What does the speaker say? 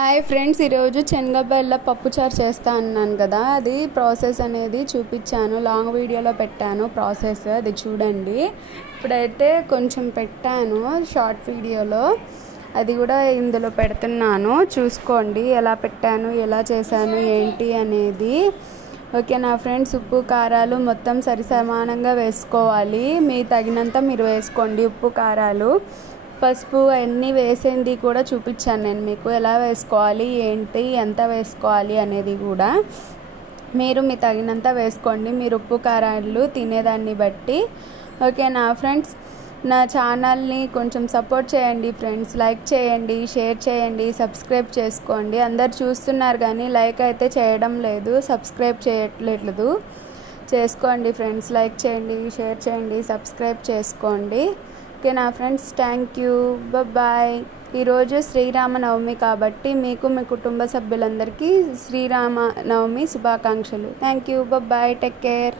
Hi friends, ఈరోజు శనగబెల్ల పప్పుచారు చేస్తా అన్నాను కదా, అది ప్రాసెస్ అనేది చూపించాను. లాంగ్ వీడియోలో పెట్టాను ప్రాసెస్, అది చూడండి. ఇప్పుడైతే కొంచెం పెట్టాను షార్ట్ వీడియోలో, అది కూడా ఇందులో పెడుతున్నాను. చూసుకోండి ఎలా పెట్టాను, ఎలా చేశాను ఏంటి అనేది. ఓకేనా ఫ్రెండ్స్, ఉప్పు కారాలు మొత్తం సరిసమానంగా వేసుకోవాలి. మీ తగినంత మీరు వేసుకోండి. ఉప్పు కారాలు, పసుపు అన్నీ వేసేది కూడా చూపించాను నేను మీకు, ఎలా వేసుకోవాలి ఏంటి, ఎంత వేసుకోవాలి అనేది కూడా మీరు మీ తగినంత వేసుకోండి. మీరు ఉప్పు కారాలు తినేదాన్ని బట్టి. ఓకేనా ఫ్రెండ్స్, నా ఛానల్ని కొంచెం సపోర్ట్ చేయండి ఫ్రెండ్స్. లైక్ చేయండి, షేర్ చేయండి, సబ్స్క్రైబ్ చేసుకోండి. అందరు చూస్తున్నారు కానీ లైక్ అయితే చేయడం లేదు, సబ్స్క్రైబ్ చేయట్లేదు. చేసుకోండి ఫ్రెండ్స్, లైక్ చేయండి, షేర్ చేయండి, సబ్స్క్రైబ్ చేసుకోండి. ఓకేనా ఫ్రెండ్స్, థ్యాంక్ యూ, బాయ్. ఈరోజు శ్రీరామనవమి కాబట్టి మీకు మీ కుటుంబ సభ్యులందరికీ శ్రీరామనవమి శుభాకాంక్షలు. Thank you, bye, take care.